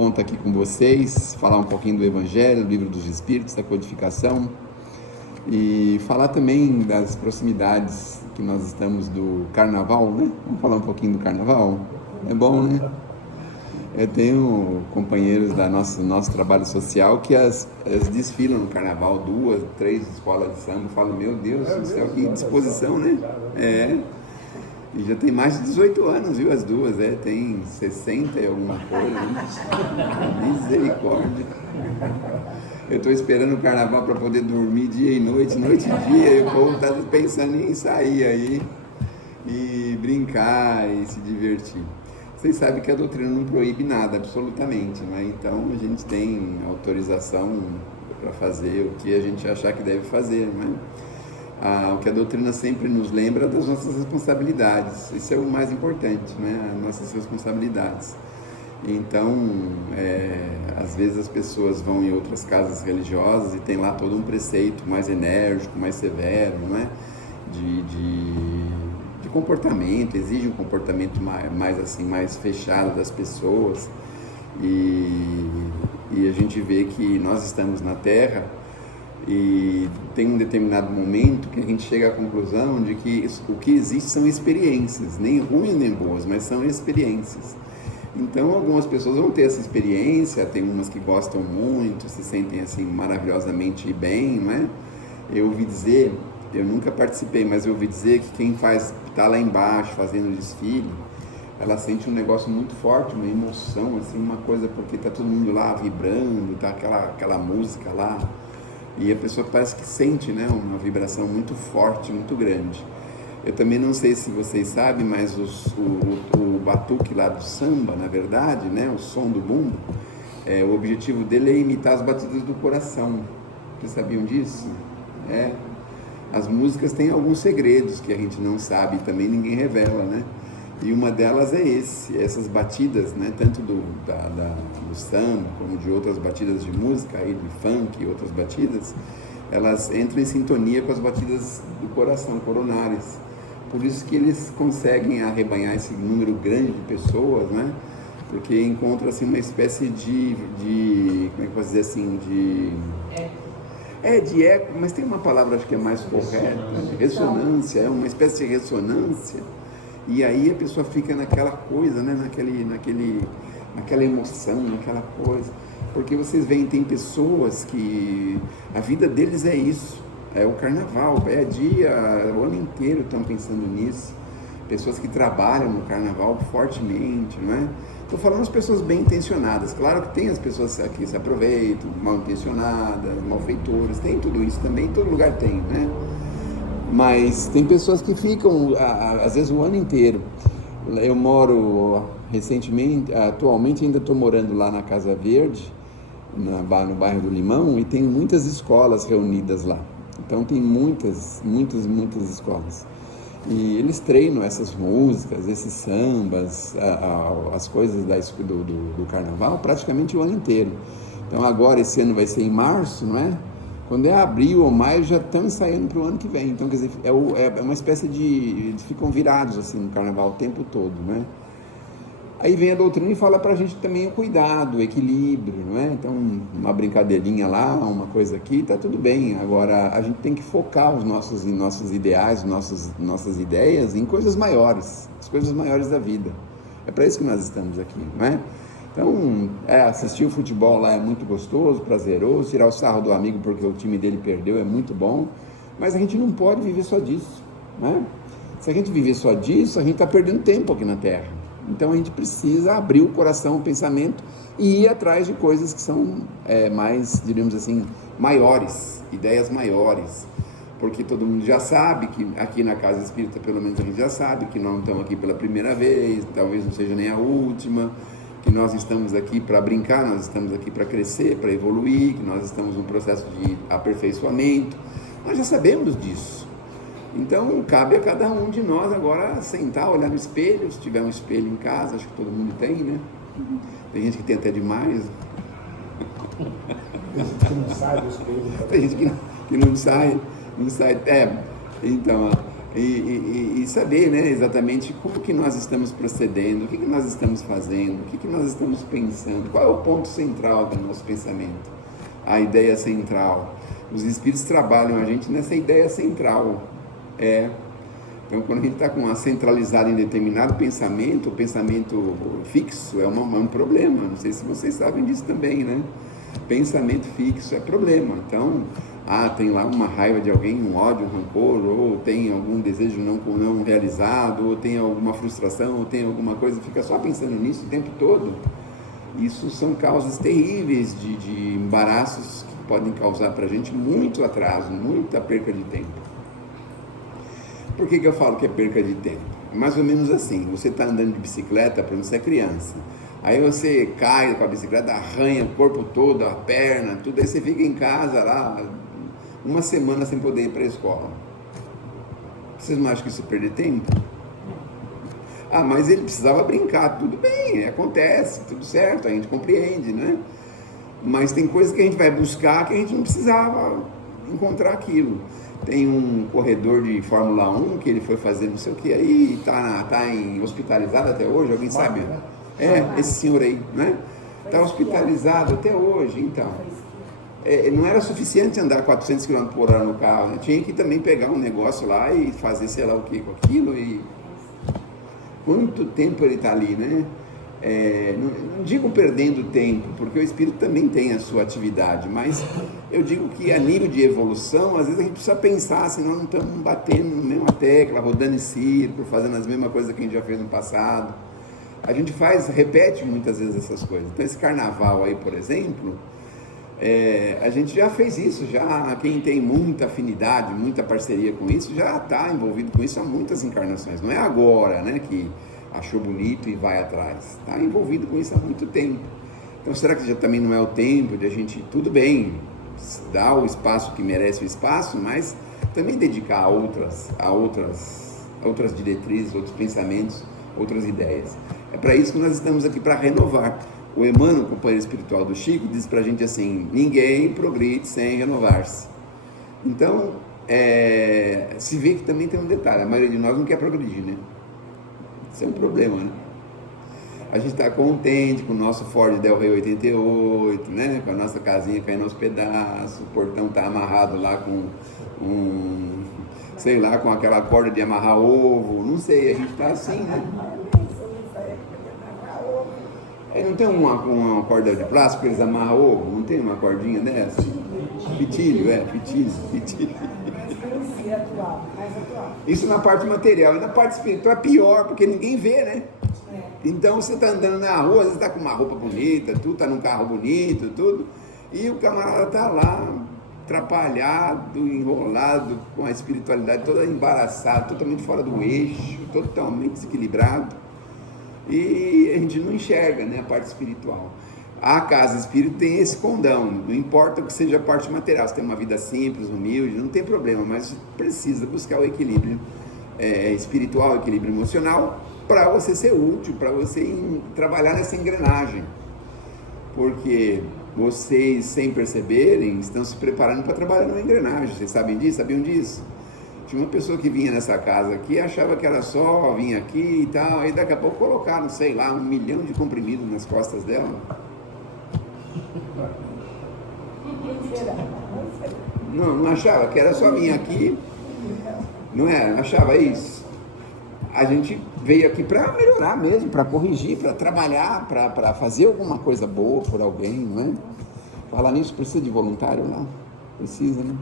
Bom estar aqui com vocês, falar um pouquinho do Evangelho, do Livro dos Espíritos, da codificação e falar também das proximidades que nós estamos do Carnaval, né? Vamos falar um pouquinho do Carnaval? É bom, né? Eu tenho companheiros da nosso trabalho social que as desfilam no Carnaval, 2, 3 escolas de samba. Eu falo, meu Deus do céu, que disposição, né? E já tem mais de 18 anos, viu, as duas, tem 60 e alguma coisa, né? Misericórdia. Eu estou esperando o Carnaval para poder dormir dia e noite e dia, e o povo está pensando em sair aí e brincar e se divertir. Vocês sabem que a doutrina não proíbe nada, absolutamente, né? Então a gente tem autorização para fazer o que a gente achar que deve fazer, né? O que a doutrina sempre nos lembra das nossas responsabilidades. Isso é o mais importante, né? As nossas responsabilidades. Então, às vezes as pessoas vão em outras casas religiosas e tem lá todo um preceito mais enérgico, mais severo, né? De comportamento, exige um comportamento mais fechado das pessoas. E a gente vê que nós estamos na Terra e tem um determinado momento que a gente chega à conclusão de que o que existe são experiências, nem ruins nem boas, mas são experiências. Então algumas pessoas vão ter essa experiência, tem umas que gostam muito, se sentem assim maravilhosamente bem, né? Eu ouvi dizer, eu nunca participei, mas eu ouvi dizer que quem está lá embaixo fazendo o desfile, ela sente um negócio muito forte, uma emoção, assim, uma coisa, porque está todo mundo lá vibrando, tá aquela música lá, e a pessoa parece que sente, né, uma vibração muito forte, muito grande. Eu também não sei se vocês sabem, mas o batuque lá do samba, na verdade, né, o som do bumbo, o objetivo dele é imitar as batidas do coração. Vocês sabiam disso? As músicas têm alguns segredos que a gente não sabe e também ninguém revela, né? E uma delas é essas batidas, né, tanto do samba como de outras batidas de música, aí de funk e outras batidas, elas entram em sintonia com as batidas do coração, coronárias. Por isso que eles conseguem arrebanhar esse número grande de pessoas, né? Porque encontram assim uma espécie de como é que eu posso dizer assim, de eco, mas tem uma palavra acho que é mais correta, ressonância, uma espécie de ressonância. E aí a pessoa fica naquela coisa, né? naquela emoção, naquela coisa. Porque vocês veem, tem pessoas que a vida deles é isso, é o Carnaval, o ano inteiro estão pensando nisso. Pessoas que trabalham no Carnaval fortemente, não é? Estou falando de pessoas bem intencionadas. Claro que tem as pessoas que se aproveitam, mal intencionadas, malfeitores, tem tudo isso também, em todo lugar tem, né? Mas tem pessoas que ficam, às vezes, o ano inteiro. Eu moro atualmente ainda estou morando lá na Casa Verde, no bairro do Limão, e tem muitas escolas reunidas lá. Então tem muitas escolas. E eles treinam essas músicas, esses sambas, as coisas do Carnaval praticamente o ano inteiro. Então agora esse ano vai ser em março, não é? Quando é abril ou maio, já estão ensaiando para o ano que vem. Então, quer dizer, é uma espécie eles ficam virados assim no Carnaval o tempo todo, né? Aí vem a doutrina e fala para a gente também o cuidado, o equilíbrio, não é? Então, uma brincadeirinha lá, uma coisa aqui, tá tudo bem. Agora, a gente tem que focar os nossos ideais, nossas ideias em coisas maiores, as coisas maiores da vida. É para isso que nós estamos aqui, não é? Então, assistir o futebol lá é muito gostoso, prazeroso, tirar o sarro do amigo porque o time dele perdeu é muito bom, mas a gente não pode viver só disso, né? Se a gente viver só disso, a gente está perdendo tempo aqui na Terra. Então a gente precisa abrir o coração, o pensamento e ir atrás de coisas que são mais, diríamos assim, maiores, ideias maiores. Porque todo mundo já sabe que aqui na Casa Espírita, pelo menos a gente já sabe que nós não estamos aqui pela primeira vez, talvez não seja nem a última, que nós estamos aqui para brincar, nós estamos aqui para crescer, para evoluir, que nós estamos num processo de aperfeiçoamento. Nós já sabemos disso. Então, cabe a cada um de nós agora sentar, olhar no espelho, se tiver um espelho em casa, acho que todo mundo tem, né? Tem gente que tem até demais. Tem gente que não sai do espelho. Tem gente que não sai. Então, e saber, né, exatamente como que nós estamos procedendo, o que nós estamos fazendo, o que nós estamos pensando, qual é o ponto central do nosso pensamento, a ideia central. Os espíritos trabalham a gente nessa ideia central. Então, quando a gente está com uma centralizada em determinado pensamento, o pensamento fixo é um problema. Não sei se vocês sabem disso também, né? Pensamento fixo é problema. Então, tem lá uma raiva de alguém, um ódio, um rancor, ou tem algum desejo não realizado, ou tem alguma frustração, ou tem alguma coisa, fica só pensando nisso o tempo todo. Isso são causas terríveis de embaraços que podem causar para a gente muito atraso, muita perca de tempo. Por que eu falo que é perca de tempo? Mais ou menos assim, você está andando de bicicleta, para você é criança, aí você cai com a bicicleta, arranha o corpo todo, a perna, tudo, aí você fica em casa lá, uma semana sem poder ir para a escola. Vocês não acham que isso é perder tempo? Mas ele precisava brincar, tudo bem, acontece, tudo certo, a gente compreende, né? Mas tem coisas que a gente vai buscar que a gente não precisava encontrar aquilo. Tem um corredor de Fórmula 1 que ele foi fazer não sei o que aí, está hospitalizado até hoje, alguém sabe? Esse senhor aí, né? Está hospitalizado até hoje, então. Não era suficiente andar 400 km por hora no carro, né? Tinha que também pegar um negócio lá e fazer sei lá o que com aquilo. E quanto tempo ele está ali, né? Não digo perdendo tempo, porque o espírito também tem a sua atividade, mas eu digo que a nível de evolução, às vezes a gente precisa pensar, senão não estamos batendo na mesma tecla, rodando em círculo, fazendo as mesmas coisas que a gente já fez no passado. A gente repete muitas vezes essas coisas. Então esse carnaval aí, por exemplo, a gente já fez isso, quem tem muita afinidade, muita parceria com isso, já está envolvido com isso há muitas encarnações, não é agora, né, que achou bonito e vai atrás, está envolvido com isso há muito tempo. Então será que já também não é o tempo de a gente, tudo bem, dar o espaço que merece o espaço, mas também dedicar a outras diretrizes, outros pensamentos, outras ideias. É para isso que nós estamos aqui, para renovar. O Emmanuel, companheiro espiritual do Chico, diz para a gente assim: ninguém progride sem renovar-se. Então, se vê que também tem um detalhe, a maioria de nós não quer progredir, né? Isso é um problema, né? A gente está contente com o nosso Ford Del Rey 88, né? Com a nossa casinha caindo aos pedaços, o portão está amarrado lá com com aquela corda de amarrar ovo, não sei, a gente está assim, né? Não tem uma corda de plástico que eles amarram ovo? Não tem uma cordinha dessa? Fitilho. Isso na parte material. E na parte espiritual é pior, porque ninguém vê, né? Então você está andando na rua, você está com uma roupa bonita, tudo, está num carro bonito, tudo, e o camarada está lá, atrapalhado, enrolado, com a espiritualidade toda embaraçada, totalmente fora do eixo, totalmente desequilibrado. E a gente não enxerga, né, a parte espiritual. A casa espírita tem esse condão, não importa o que seja a parte material, você tem uma vida simples, humilde, não tem problema, mas precisa buscar o equilíbrio espiritual, o equilíbrio emocional, para você ser útil, para você trabalhar nessa engrenagem, porque vocês, sem perceberem, estão se preparando para trabalhar numa engrenagem. Vocês sabem disso? Sabiam disso? Tinha uma pessoa que vinha nessa casa aqui, achava que era só vir aqui e tal, aí daqui a pouco colocaram, sei lá, 1 milhão de comprimidos nas costas dela. Não achava que era só vir aqui, não é? Achava isso? A gente veio aqui para melhorar mesmo, para corrigir, para trabalhar, para fazer alguma coisa boa por alguém, não é? Falar nisso, precisa de voluntário lá? Precisa, né?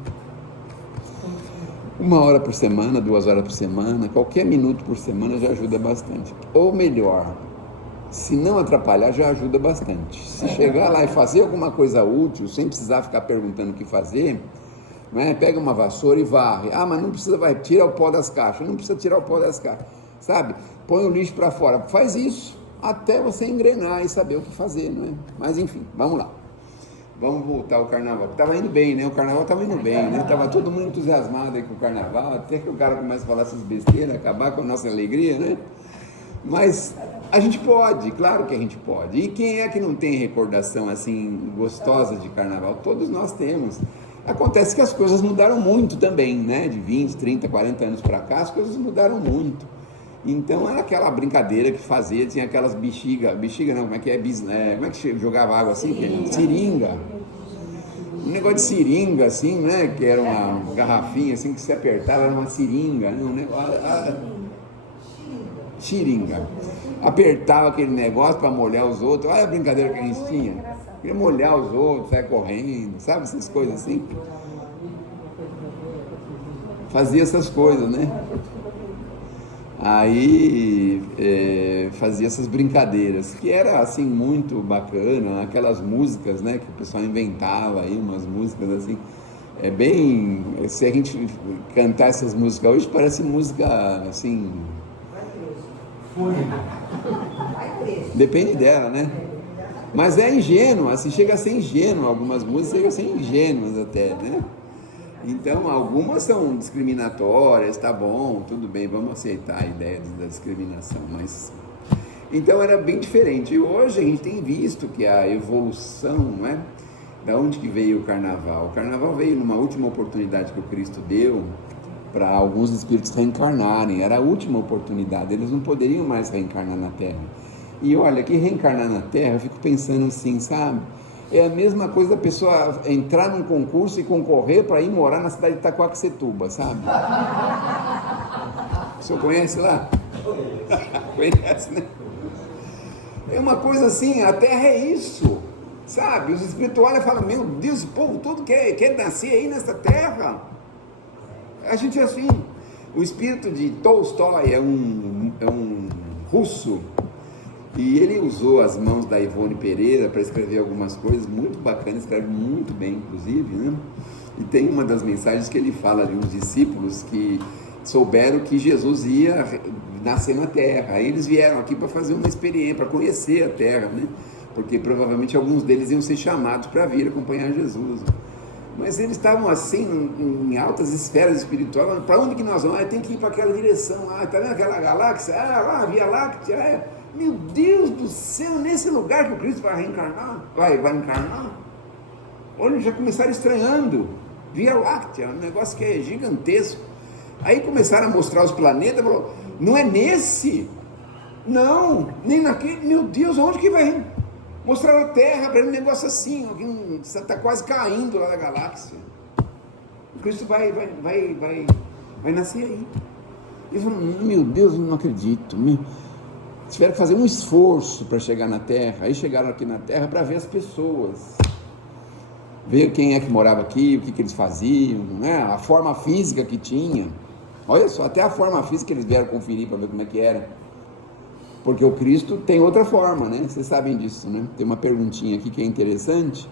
1 hora por semana, 2 horas por semana, qualquer minuto por semana já ajuda bastante. Ou melhor, se não atrapalhar, já ajuda bastante. Se chegar lá e fazer alguma coisa útil, sem precisar ficar perguntando o que fazer, né? Pega uma vassoura e varre. Mas não precisa, vai tirar o pó das caixas. Não precisa tirar o pó das caixas, sabe? Põe o lixo para fora. Faz isso até você engrenar e saber o que fazer, não é? Mas enfim, vamos lá. Vamos voltar ao carnaval. Estava indo bem, né? O carnaval estava indo bem, né? Estava todo mundo entusiasmado aí com o carnaval, até que o cara começa a falar essas besteiras, acabar com a nossa alegria, né? Mas a gente pode, claro que a gente pode. E quem é que não tem recordação assim gostosa de carnaval? Todos nós temos. Acontece que as coisas mudaram muito também, né? De 20, 30, 40 anos para cá, as coisas mudaram muito. Então era aquela brincadeira que fazia, tinha aquelas bexiga não, como é que é? Como é que jogava água assim? Seringa. Um negócio de seringa, assim, né? Que era uma garrafinha assim que se apertava, era uma seringa, né? Um negócio. Xiringa. Apertava aquele negócio para molhar os outros. Olha a brincadeira que a gente tinha. Queria molhar os outros, sair correndo, sabe? Essas coisas assim. Fazia essas coisas, né? Aí fazia essas brincadeiras, que era assim muito bacana, aquelas músicas, né, que o pessoal inventava aí, umas músicas assim, bem, se a gente cantar essas músicas hoje, parece música assim, depende dela, né? Mas é ingênua, assim, chega a ser ingênua, algumas músicas chegam a ser ingênuas até, né? Então, algumas são discriminatórias, tá bom, tudo bem, vamos aceitar a ideia da discriminação, mas... Então, era bem diferente. E hoje a gente tem visto que a evolução, né? Da onde que veio o carnaval? O carnaval veio numa última oportunidade que o Cristo deu para alguns espíritos reencarnarem. Era a última oportunidade, eles não poderiam mais reencarnar na Terra. E olha, que reencarnar na Terra, eu fico pensando assim, sabe? É a mesma coisa da pessoa entrar num concurso e concorrer para ir morar na cidade de Itaquaquecetuba, sabe? O senhor conhece lá? Conhece, né? É uma coisa assim, a Terra é isso, sabe? Os espíritos olham e falam, meu Deus, o povo todo quer nascer aí nessa Terra. A gente é assim. O espírito de Tolstói é um russo. E ele usou as mãos da Ivone Pereira para escrever algumas coisas muito bacanas, escreve muito bem, inclusive, né? E tem uma das mensagens que ele fala de uns discípulos que souberam que Jesus ia nascer na Terra. Aí eles vieram aqui para fazer uma experiência, para conhecer a Terra, né? Porque provavelmente alguns deles iam ser chamados para vir acompanhar Jesus. Mas eles estavam assim, em altas esferas espirituais. Para onde que nós vamos? Tem que ir para aquela direção. Tá vendo aquela galáxia? Lá, a Via Láctea, Meu Deus do céu, nesse lugar que o Cristo vai reencarnar, vai encarnar. Olha, já começaram estranhando. Via Láctea, um negócio que é gigantesco. Aí começaram a mostrar os planetas, falou, não é nesse? Não, nem naquele. Meu Deus, onde que vai? Mostraram a Terra para ele, um negócio assim, está quase caindo lá da galáxia. O Cristo vai nascer aí. Ele falou, meu Deus, eu não acredito. Tiveram que fazer um esforço para chegar na Terra. Aí chegaram aqui na Terra para ver as pessoas, ver quem é que morava aqui, o que eles faziam, né? A forma física que tinha. Olha só, até a forma física eles vieram conferir para ver como é que era. Porque o Cristo tem outra forma, né? Vocês sabem disso, né? Tem uma perguntinha aqui que é interessante,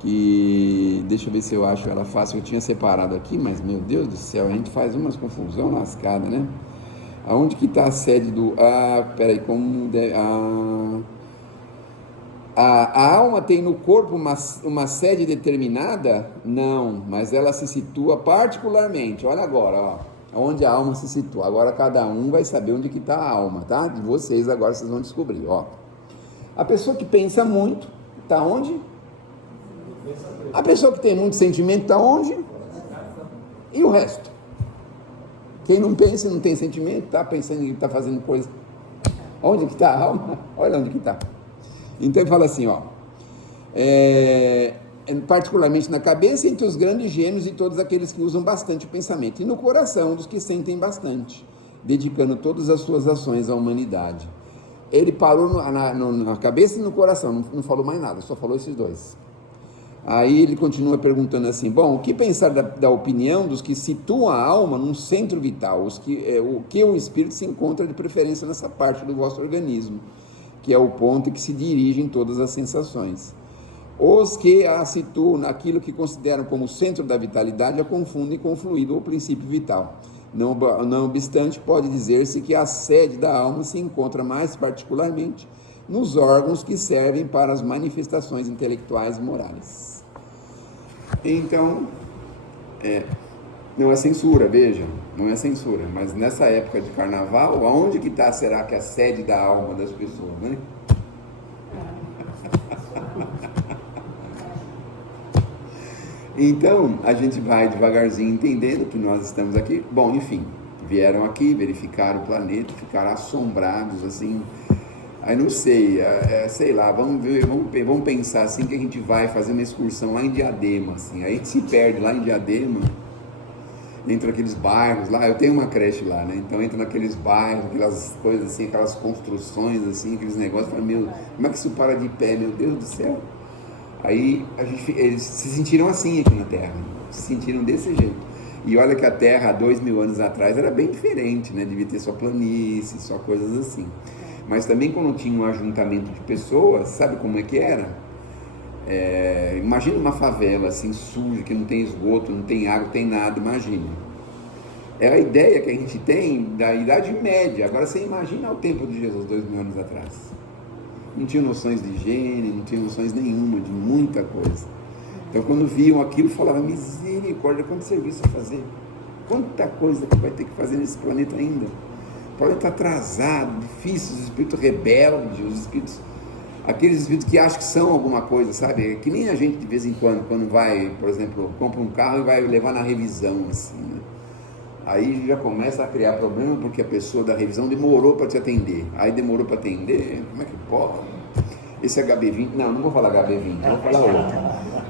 que deixa eu ver se eu acho ela fácil. Eu tinha separado aqui, mas meu Deus do céu, a gente faz umas confusão lascada, né? Aonde que está a sede do... peraí, como... A alma tem no corpo uma sede determinada? Não, mas ela se situa particularmente. Olha agora, ó, onde a alma se situa. Agora cada um vai saber onde que está a alma, tá? De vocês agora vocês vão descobrir, ó. A pessoa que pensa muito, está onde? A pessoa que tem muito sentimento, está onde? E o resto? Quem não pensa e não tem sentimento, está pensando que está fazendo coisa. Onde que está a alma? Olha onde que está. Então ele fala assim, ó, particularmente na cabeça, entre os grandes gênios e todos aqueles que usam bastante o pensamento, e no coração dos que sentem bastante, dedicando todas as suas ações à humanidade. Ele parou na cabeça e no coração, não falou mais nada, só falou esses dois. Aí ele continua perguntando assim, bom, o que pensar da opinião dos que situam a alma num centro vital, o que o espírito se encontra de preferência nessa parte do vosso organismo, que é o ponto em que se dirigem todas as sensações. Os que a situam naquilo que consideram como centro da vitalidade a confundem com o fluido ou princípio vital. Não obstante, pode dizer-se que a sede da alma se encontra mais particularmente nos órgãos que servem para as manifestações intelectuais e morais. Então, não é censura, veja, não é censura, mas nessa época de carnaval, aonde que está, será que a sede da alma das pessoas, né? Então, a gente vai devagarzinho entendendo que nós estamos aqui. Bom, enfim, vieram aqui, verificaram o planeta, ficaram assombrados, assim. Aí não sei, sei lá, vamos pensar assim que a gente vai fazer uma excursão lá em Diadema, assim. Aí a gente se perde lá em Diadema, entra naqueles bairros lá, eu tenho uma creche lá, né? Então entra naqueles bairros, aquelas coisas assim, aquelas construções assim, aqueles negócios, fala, meu, como é que isso para de pé, meu Deus do céu? Aí eles se sentiram assim aqui na Terra, se sentiram desse jeito. E olha que a Terra há 2000 anos atrás era bem diferente, né? Devia ter só planície, só coisas assim. Mas também quando tinha um ajuntamento de pessoas, sabe como é que era? Imagina uma favela assim suja, que não tem esgoto, não tem água, não tem nada, imagina. É a ideia que a gente tem da Idade Média. Agora você imagina o tempo de Jesus, 2000 anos atrás. Não tinha noções de higiene, não tinha noções nenhuma de muita coisa. Então quando viam aquilo, falavam, misericórdia, quanto serviço a fazer. Quanta coisa que vai ter que fazer nesse planeta ainda. O planeta atrasado, difícil, os espíritos rebeldes, os espíritos, aqueles espíritos que acham que são alguma coisa, sabe? Que nem a gente de vez em quando vai, por exemplo, compra um carro e vai levar na revisão, assim, né? Aí já começa a criar problema porque a pessoa da revisão demorou para te atender. Aí demorou para atender, como é que pode? Esse HB20, não vou falar HB20, vou falar outro.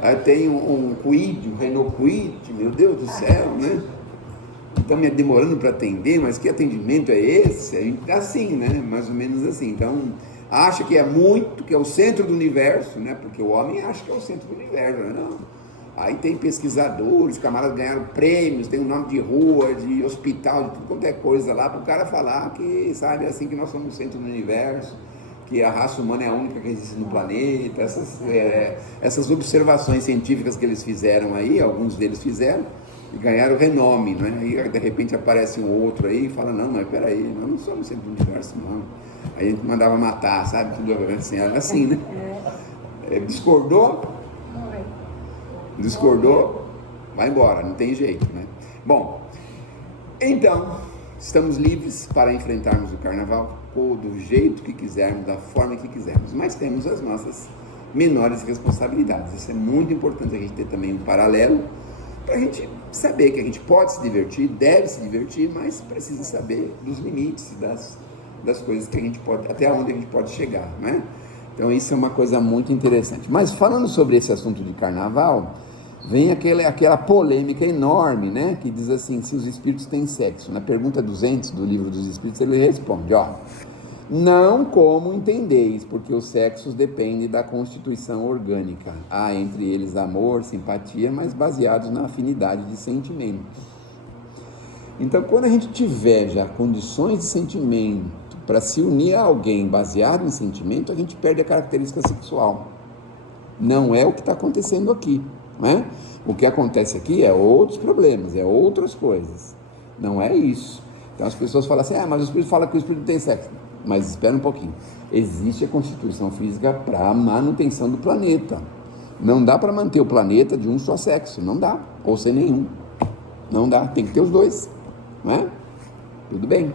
Aí tem um Kwid, um Renault Kwid, meu Deus do céu, né? Então me demorando para atender, mas que atendimento é esse? Assim, né? Mais ou menos assim. Então, acha que é muito, que é o centro do universo, né? Porque o homem acha que é o centro do universo, né? Não. Aí tem pesquisadores, camaradas ganharam prêmios, tem um nome de rua, de hospital, de tudo quanto é coisa lá, para o cara falar que, sabe, assim, que nós somos o centro do universo, que a raça humana é a única que existe no planeta, essas observações científicas que eles fizeram aí, alguns deles fizeram, e ganharam renome, né? Aí de repente aparece um outro aí e fala, não, mas peraí, nós não somos o centro do universo, não. Aí a gente mandava matar, sabe, tudo assim, né? Discordou, vai embora, não tem jeito, né? Bom, então, estamos livres para enfrentarmos o carnaval do jeito que quisermos, da forma que quisermos, mas temos as nossas menores responsabilidades. Isso é muito importante a gente ter também um paralelo, para a gente saber que a gente pode se divertir, deve se divertir, mas precisa saber dos limites, das coisas que a gente pode, até onde a gente pode chegar, né? Então isso é uma coisa muito interessante. Mas falando sobre esse assunto de carnaval, vem aquela polêmica enorme, né? Que diz assim, se os espíritos têm sexo. Na pergunta 200 do Livro dos Espíritos, ele responde, não como entendeis, porque os sexos dependem da constituição orgânica. Há entre eles amor, simpatia, mas baseados na afinidade de sentimentos. Então, quando a gente tiver já condições de sentimento para se unir a alguém baseado em sentimento, a gente perde a característica sexual. Não é o que está acontecendo aqui, né? O que acontece aqui é outros problemas, é outras coisas. Não é isso. Então as pessoas falam assim, mas o espírito fala que o espírito tem sexo. Mas espera um pouquinho. Existe a constituição física para a manutenção do planeta. Não dá para manter o planeta de um só sexo, não dá. Ou sem nenhum. Não dá, tem que ter os dois, não é? Tudo bem.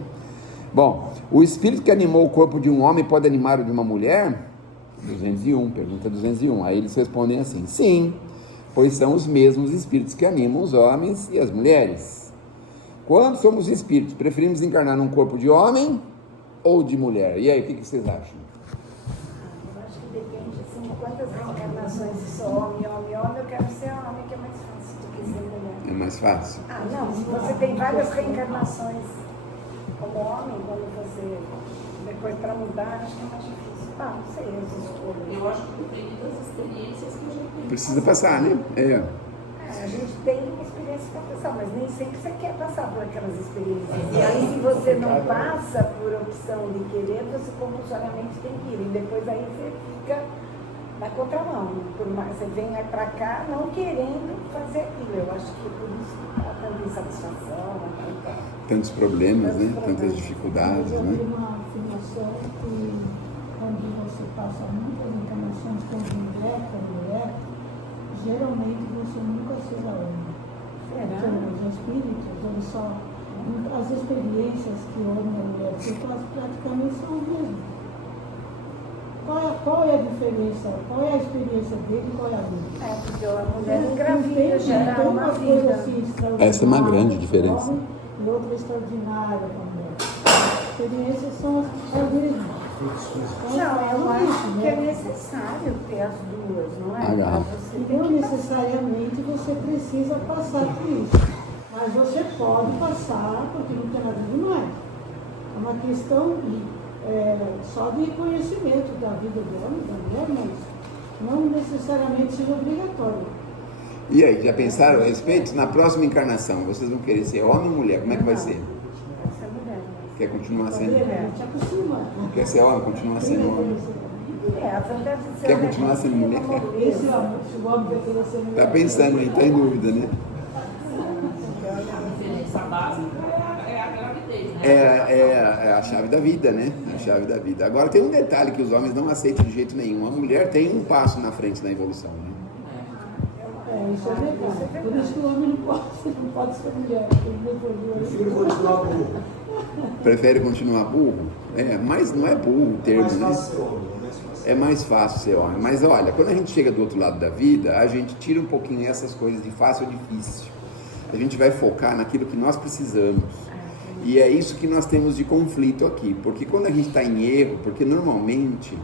Bom, o espírito que animou o corpo de um homem pode animar o de uma mulher? 201, pergunta 201. Aí eles respondem assim, sim, pois são os mesmos espíritos que animam os homens e as mulheres. Quando somos espíritos, preferimos encarnar num corpo de homem ou de mulher? E aí, o que vocês acham? Eu acho que depende, assim, de quantas reencarnações eu sou homem, eu quero ser homem, que é mais fácil do que ser mulher. É mais fácil? Não, se você tem várias reencarnações como homem, quando você, depois para mudar, acho que é mais difícil. Não sei, as escolhas. Eu acho que depende das experiências que a gente tem. Precisa passar, né? A gente tem experiência para passar, mas nem sempre você quer passar por aquelas experiências. E aí, se você não passa por opção de querer, você compulsoriamente tem que ir. E depois aí você fica na contramão. Você vem para cá não querendo fazer aquilo. Eu acho que por isso há tanta insatisfação, tantos problemas, né? Tantas dificuldades, eu né? tenho uma afirmação que quando você passa muitas encarnações como mulher, geralmente você nunca será homem. Será? Os espíritos, eles só, as experiências que homem e mulher têm, praticamente são as mesmas. Qual é a diferença? Qual é a experiência dele e qual é a minha? Porque a mulher Não engravida gera tem uma coisa vida. assim extraordinária Essa é uma grande para o diferença. homem e outra extraordinária para a mulher. As experiências são as mesmas. Não, eu acho que é necessário ter as duas, não é? Ah, Você E tem não que necessariamente você precisa passar por isso. Mas você pode passar, porque não tem nada demais. É uma questão só de conhecimento da vida do homem, da mulher, mas não necessariamente seja obrigatório. E aí, já pensaram a respeito? Na próxima encarnação, vocês vão querer ser homem ou mulher? Como é que vai ser? essa mulher. Quer continuar sendo? Mulher, te acostuma. Quer ser homem? Continuar sendo homem? A vontade de ser Quer uma continuar sendo mulher? Esse o homem vai querer ser mulher. Tá pensando aí, tá em dúvida, né? A diferença básica é a gravidez, né? É a chave da vida, né? A chave da vida. Agora tem um detalhe que os homens não aceitam de jeito nenhum. A mulher tem um passo na frente da evolução, né? Isso é verdade. Por isso que o homem não pode ser mulher. Prefiro continuar burro. Prefere continuar burro? Mas não é burro o termo, Mais né? fácil ser homem, mais fácil. É mais fácil ser homem. Mas olha, quando a gente chega do outro lado da vida, a gente tira um pouquinho essas coisas de fácil ou difícil. A gente vai focar naquilo que nós precisamos. E é isso que nós temos de conflito aqui. Porque quando a gente está em erro, porque normalmente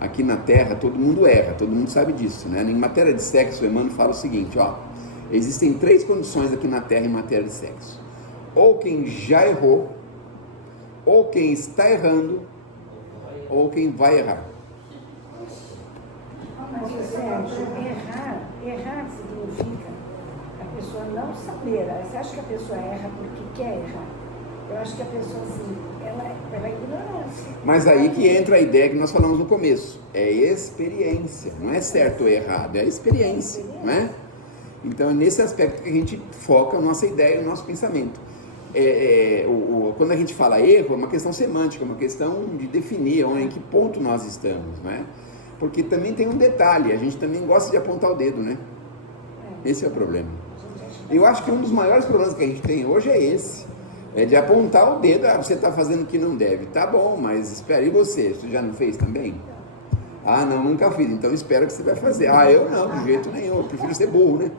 aqui na Terra todo mundo erra, todo mundo sabe disso, né? Em matéria de sexo, o Emmanuel fala o seguinte, ó, existem 3 condições aqui na Terra em matéria de sexo. Ou quem já errou, ou quem está errando, ou quem vai errar. Mas, Sérgio, errar significa a pessoa não saber. Você acha que a pessoa erra porque quer errar? Eu acho que a pessoa, assim, ela é ignorância. Mas aí que entra a ideia que nós falamos no começo. É experiência, não é certo ou errado, é experiência, não é? Então é nesse aspecto que a gente foca a nossa ideia, o nosso pensamento. Quando a gente fala erro, é uma questão semântica, é uma questão de definir em que ponto nós estamos, não é? Porque também tem um detalhe, a gente também gosta de apontar o dedo, né? Esse é o problema. Eu acho que um dos maiores problemas que a gente tem hoje é esse. É de apontar o dedo, você está fazendo o que não deve. Tá bom, mas espera, e você? Você já não fez também? Ah, não, nunca fiz, então espera que você vai fazer. Ah, eu não, de jeito nenhum, eu prefiro ser burro, né?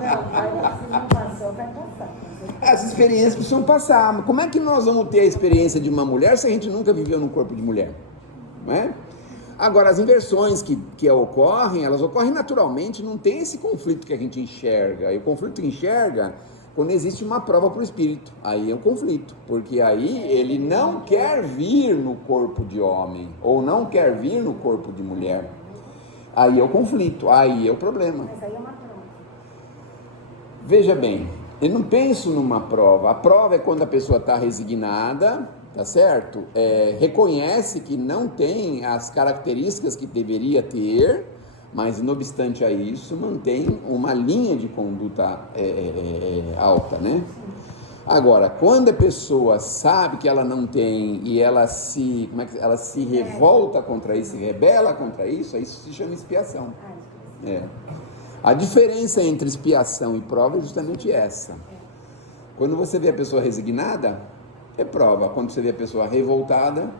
Não, se não passou, vai passar. As experiências precisam passar. Mas como é que nós vamos ter a experiência de uma mulher se a gente nunca viveu num corpo de mulher? Não é? Agora, as inversões que ocorrem, elas ocorrem naturalmente, não tem esse conflito que a gente enxerga. E o conflito enxerga quando existe uma prova para o espírito. Aí é um conflito, porque aí ele não quer vir no corpo de homem, ou não quer vir no corpo de mulher. Aí é o conflito, aí é o problema. Mas aí é uma prova. Veja bem, eu não penso numa prova. A prova é quando a pessoa está resignada, tá certo? Reconhece que não tem as características que deveria ter, mas não obstante a isso, mantém uma linha de conduta alta, né? Agora, quando a pessoa sabe que ela não tem e ela se revolta contra isso, se rebela contra isso, isso se chama expiação. A diferença entre expiação e prova é justamente essa. Quando você vê a pessoa resignada, é prova. Quando você vê a pessoa revoltada,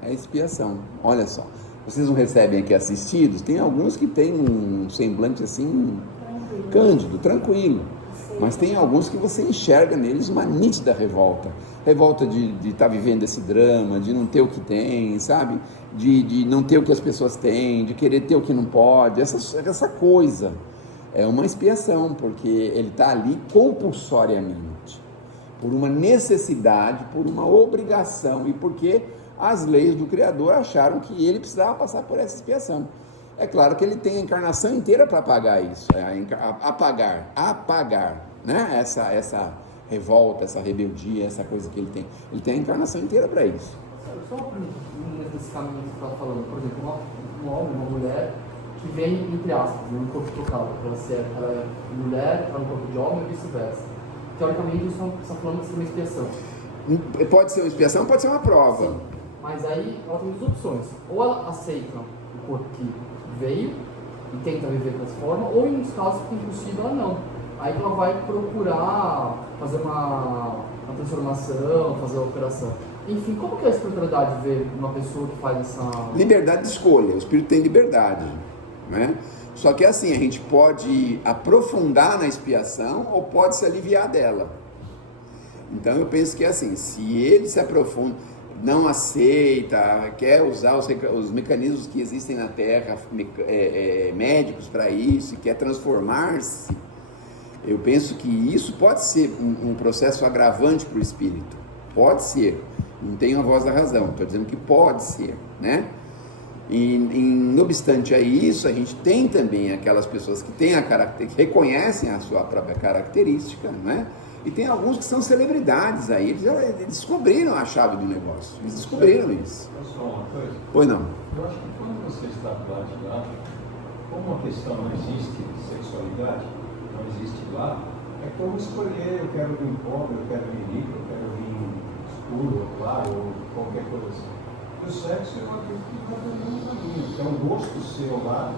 é expiação. Olha só, vocês não recebem aqui assistidos? Tem alguns que têm um semblante assim, cândido, tranquilo. Mas tem alguns que você enxerga neles uma nítida revolta. Revolta de estar vivendo esse drama, de não ter o que tem, sabe? De não ter o que as pessoas têm, de querer ter o que não pode. Essa coisa é uma expiação, porque ele está ali compulsoriamente, por uma necessidade, por uma obrigação e porque as leis do Criador acharam que ele precisava passar por essa expiação. É claro que ele tem a encarnação inteira para pagar isso, apagar, né? Essa revolta, essa rebeldia, essa coisa que ele tem. Ele tem a encarnação inteira para isso. Só nesse caminho que você está falando, por exemplo, um homem, uma mulher que vem, entre aspas, num corpo trocado, ela é mulher, ela é um corpo de homem e vice-versa. Teoricamente, isso está falando de ser uma expiação. Pode ser uma expiação, pode ser uma prova. Sim, mas aí ela tem duas opções. Ou ela aceita o corpo que veio e tenta viver dessa forma, ou em uns casos que é impossível ela não. Aí ela vai procurar fazer uma transformação, fazer uma operação. Enfim, como que a espiritualidade vê uma pessoa que faz essa... Liberdade de escolha, o espírito tem liberdade, né? Só que assim, a gente pode aprofundar na expiação ou pode se aliviar dela. Então eu penso que assim, se ele se aprofunda, não aceita, quer usar os mecanismos que existem na Terra, médicos para isso, e quer transformar-se, eu penso que isso pode ser um processo agravante para o espírito. Pode ser. Não tenho a voz da razão, estou dizendo que pode ser, né? Não obstante a isso, a gente tem também aquelas pessoas que têm que reconhecem a sua própria característica, né? E tem alguns que são celebridades aí, eles descobriram a chave do negócio, eles descobriram isso. Só uma coisa. Pois não. Eu acho que quando você está lá, como a questão não existe sexualidade, não existe lá, é como escolher, eu quero vir pobre, eu quero vir rico, eu quero vir escuro, ou claro, ou qualquer coisa assim. O sexo eu acredito que está dando um caminho, é um gosto seu lá,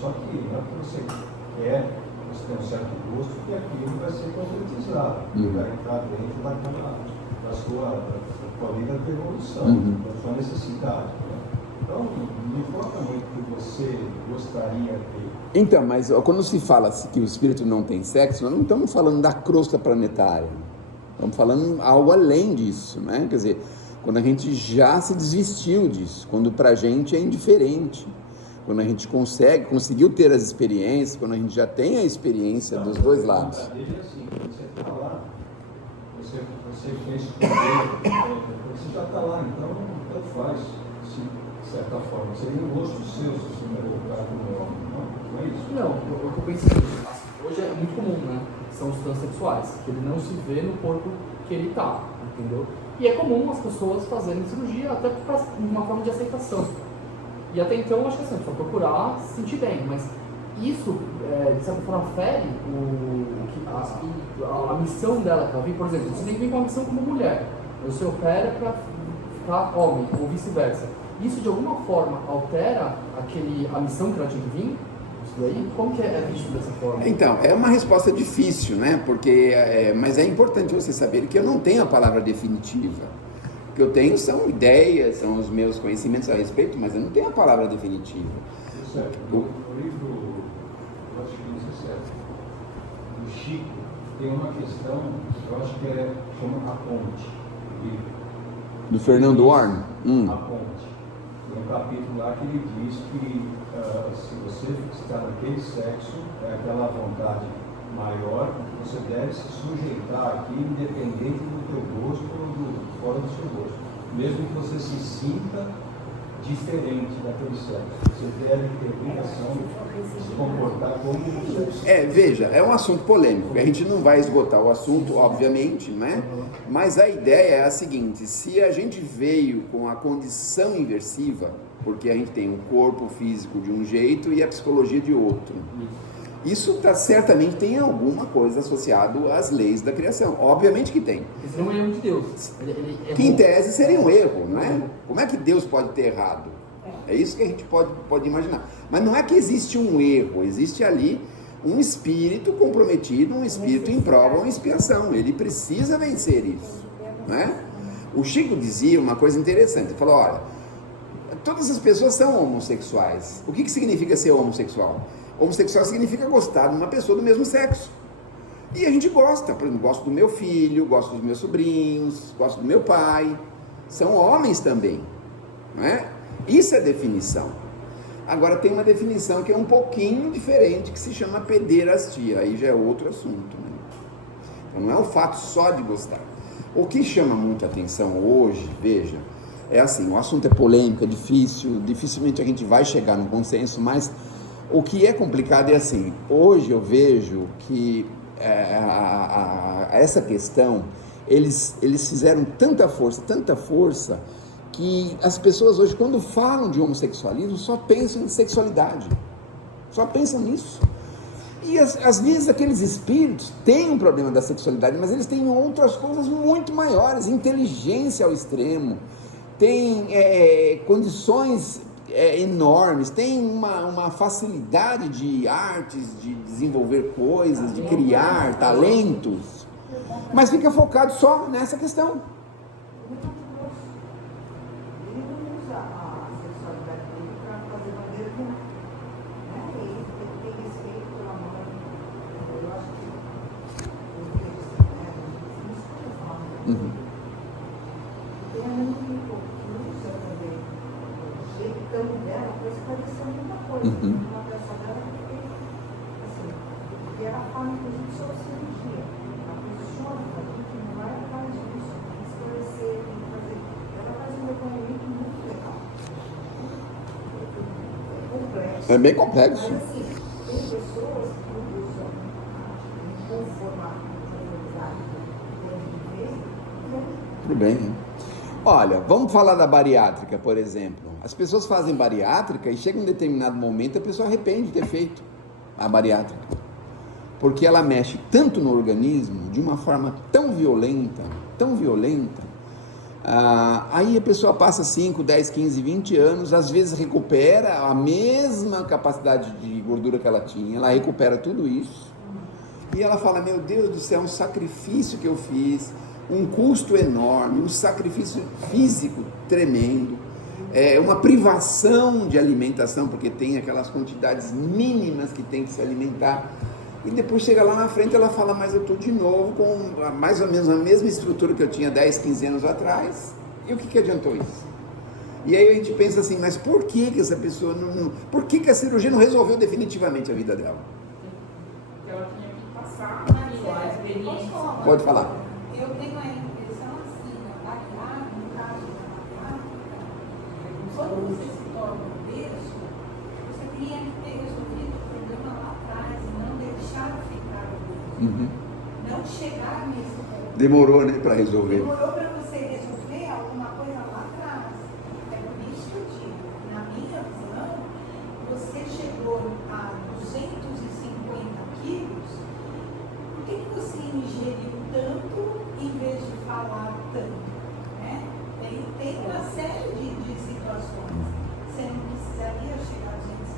só que não é que você quer, você tem um certo gosto, que aquilo vai ser concretizado, vai entrar dentro da sua vida de evolução, da sua necessidade. Né? Então, não importa muito o que você gostaria de. Então, mas quando se fala que o espírito não tem sexo, nós não estamos falando da crosta planetária, estamos falando algo além disso, né? Quer dizer, quando a gente já se desvestiu disso, quando pra gente é indiferente, quando a gente conseguiu ter as experiências, quando a gente já tem a experiência dos dois lados. Ele é assim, você está lá, você fez você já está lá, então tanto faz, de certa forma. Seria um gosto seu se você vai voltar com o homem, não é isso? Não, o que eu penso assim, hoje é muito comum, né? São os transexuais, que ele não se vê no corpo que ele está, entendeu? E é comum as pessoas fazerem cirurgia até por uma forma de aceitação. E até então, acho que assim, só procurar se sentir bem, mas isso, de certa forma, fere a missão dela que ela vem. Por exemplo, você tem que vir com uma missão como mulher, você opera para ficar homem, ou vice-versa. Isso, de alguma forma, altera a missão que ela tinha que vir? Isso daí? Como que é visto dessa forma? Então, é uma resposta difícil, né? Porque, mas é importante você saber que eu não tenho a palavra definitiva. O que eu tenho são ideias, são os meus conhecimentos a respeito, mas eu não tenho a palavra definitiva. Certo. No livro, eu acho que isso é certo, do Chico, tem uma questão, eu acho que chama A Ponte, o livro. Do Fernando Horn? A Ponte. Tem um capítulo lá que ele diz que se você está naquele sexo, é aquela vontade maior, você deve se sujeitar aqui, independente do teu gosto ou fora do seu gosto. Mesmo que você se sinta diferente daquele sexo. Você deve ter obrigação de se comportar como você. Veja, é um assunto polêmico, a gente não vai esgotar o assunto, obviamente, né? Mas a ideia é a seguinte: se a gente veio com a condição inversiva, porque a gente tem um corpo físico de um jeito e a psicologia de outro, isso certamente tem alguma coisa associada às leis da criação, obviamente que tem. Isso é um erro de Deus. Que em tese seria um erro, não é? Como é que Deus pode ter errado? É isso que a gente pode imaginar. Mas não é que existe um erro, existe ali um espírito comprometido, um espírito em prova, uma expiação. Ele precisa vencer isso, não é? O Chico dizia uma coisa interessante, ele falou: olha, todas as pessoas são homossexuais. O que significa ser homossexual? Homossexual significa gostar de uma pessoa do mesmo sexo. E a gente gosta, por exemplo, gosto do meu filho, gosto dos meus sobrinhos, gosto do meu pai. São homens também, não é? Isso é definição. Agora tem uma definição que é um pouquinho diferente, que se chama pederastia. Aí já é outro assunto, né? Então não é o fato só de gostar. O que chama muita atenção hoje, veja, é assim, o assunto é polêmico, é difícil, dificilmente a gente vai chegar no consenso, mas o que é complicado é assim, hoje eu vejo que essa questão, eles fizeram tanta força, que as pessoas hoje, quando falam de homossexualismo, só pensam em sexualidade, só pensam nisso. E às vezes aqueles espíritos têm um problema da sexualidade, mas eles têm outras coisas muito maiores, inteligência ao extremo, têm condições enormes, têm uma facilidade de artes, de desenvolver coisas, de criar talentos, mas fica focado só nessa questão. né? E tem que ter respeito pela mãe. Eu acho que eu vejo assim, né? Isso que eu falo. Tem a mãe que usa também o jeitão dela para se parecer muita coisa. Uma peça dela que assim, porque ela fala inclusive sobre cirurgia. A pessoa que não vai atrás disso, tem que esclarecer, tem que fazer. Ela faz um depoimento muito legal. É bem complexo. Mas assim, tem pessoas que usam a conformar a realidade dentro de vez, Tudo bem, né? Olha, vamos falar da bariátrica, por exemplo. As pessoas fazem bariátrica e chega um determinado momento a pessoa arrepende de ter feito a bariátrica. Porque ela mexe tanto no organismo, de uma forma tão violenta, aí a pessoa passa 5, 10, 15, 20 anos, às vezes recupera a mesma capacidade de gordura que ela tinha, ela recupera tudo isso, e ela fala, meu Deus do céu, um sacrifício que eu fiz, um custo enorme, um sacrifício físico tremendo, uma privação de alimentação, porque tem aquelas quantidades mínimas que tem que se alimentar, e depois chega lá na frente ela fala, mas eu estou de novo com mais ou menos a mesma estrutura que eu tinha 10, 15 anos atrás, e o que adiantou isso? E aí a gente pensa assim, mas por que essa pessoa por que a cirurgia não resolveu definitivamente a vida dela? Porque ela tinha que passar a experiência. Pode falar. Eu tenho a impressão assim, no caso da bariátrica, quando você se torna obeso, você teria que ter resolvido o problema lá atrás e não deixar ficar obeso. Não chegar nesse ponto. Demorou, né, para resolver. Demorou para você resolver alguma coisa lá atrás. É por isso que eu digo, na minha visão, você chegou a 250 quilos, por que você ingeriu tanto em vez de falar tanto? Né? Tem uma série de situações. Você não precisaria chegar a 250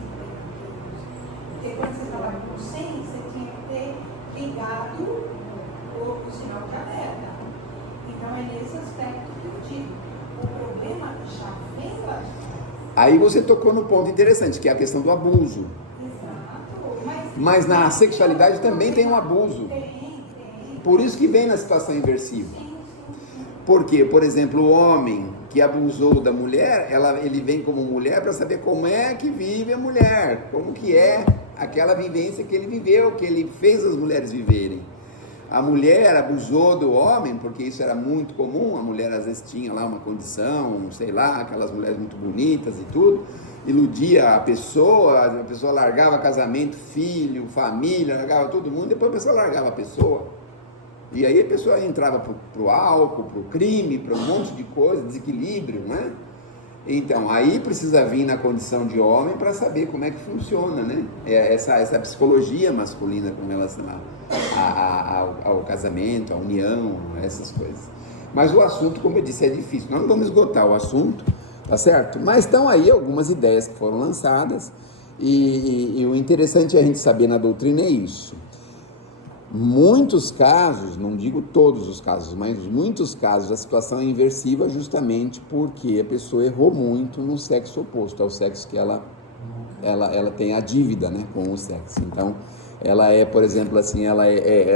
quilos. Porque quando você estava com 100, você tinha que ter ligado o sinal de alerta. Então é nesse aspecto que eu digo. O problema já vem lá de trás. Aí você tocou no ponto interessante, que é a questão do abuso. Exato. Mas na sexualidade também tem um abuso. Por isso que vem na situação inversiva. Porque, por exemplo, o homem que abusou da mulher, ele vem como mulher para saber como é que vive a mulher, como que é aquela vivência que ele viveu, que ele fez as mulheres viverem. A mulher abusou do homem, porque isso era muito comum, a mulher às vezes tinha lá uma condição, sei lá, aquelas mulheres muito bonitas e tudo, iludia a pessoa largava casamento, filho, família, largava todo mundo, depois a pessoa largava a pessoa. E aí a pessoa entrava pro álcool, pro crime, para um monte de coisa, desequilíbrio, né? Então, aí precisa vir na condição de homem para saber como é que funciona, né? Essa psicologia masculina com relação ao casamento, à união, essas coisas. Mas o assunto, como eu disse, é difícil. Nós não vamos esgotar o assunto, tá certo? Mas estão aí algumas ideias que foram lançadas e o interessante é a gente saber na doutrina é isso. Muitos casos, não digo todos os casos, mas muitos casos a situação é inversiva justamente porque a pessoa errou muito no sexo oposto, ao sexo que ela tem a dívida, né, com o sexo. Então, ela é, por exemplo, assim, ela é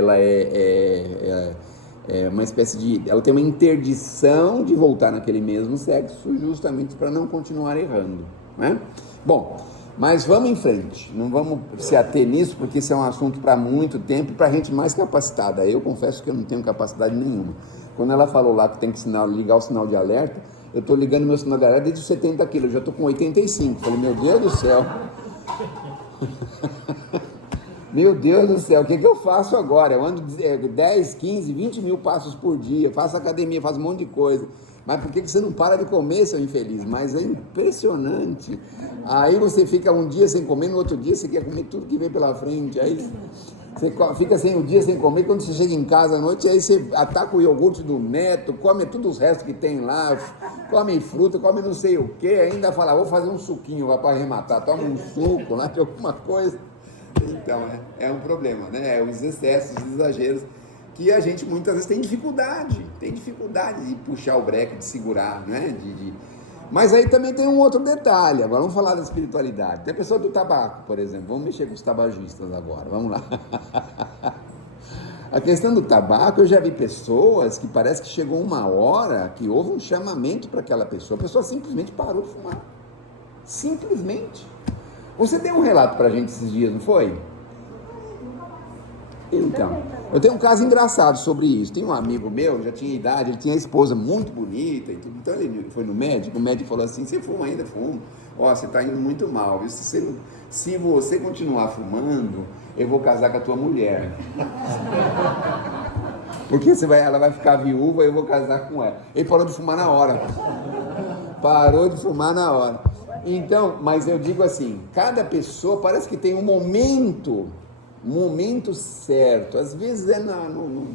uma espécie de... Ela tem uma interdição de voltar naquele mesmo sexo justamente para não continuar errando, né? Bom... Mas vamos em frente, não vamos se ater nisso, porque isso é um assunto para muito tempo e para gente mais capacitada. Eu confesso que eu não tenho capacidade nenhuma. Quando ela falou lá que tem que ligar o sinal de alerta, eu estou ligando meu sinal de alerta desde os 70 quilos, eu já estou com 85. Falei, meu Deus do céu. Meu Deus do céu, o que eu faço agora? Eu ando 10, 15, 20 mil passos por dia, faço academia, faço um monte de coisa. Mas por que você não para de comer, seu infeliz? Mas é impressionante. Aí você fica um dia sem comer, no outro dia você quer comer tudo que vem pela frente. Aí você fica um dia sem comer, quando você chega em casa à noite, aí você ataca o iogurte do neto, come todos os restos que tem lá, come fruta, come não sei o que, ainda fala, vou fazer um suquinho para arrematar, toma um suco lá de alguma coisa. Então, é um problema, né? Os excessos, os exageros, que a gente muitas vezes tem dificuldade de puxar o breque, de segurar, né? Mas aí também tem um outro detalhe. Agora vamos falar da espiritualidade. Tem a pessoa do tabaco, por exemplo. Vamos mexer com os tabagistas agora. Vamos lá. A questão do tabaco, eu já vi pessoas que parece que chegou uma hora que houve um chamamento para aquela pessoa. A pessoa simplesmente parou de fumar. Simplesmente. Você deu um relato para a gente esses dias, não foi? Então, eu tenho um caso engraçado sobre isso. Tem um amigo meu, já tinha idade, ele tinha a esposa muito bonita e tudo. Então ele foi no médico, o médico falou assim: você fuma ainda? Fumo. Ó, você está indo muito mal. Viu? Se você continuar fumando, eu vou casar com a tua mulher. Porque ela vai ficar viúva e eu vou casar com ela. Ele parou de fumar na hora. Parou de fumar na hora. Então, mas eu digo assim, cada pessoa parece que tem um momento certo. Às vezes é no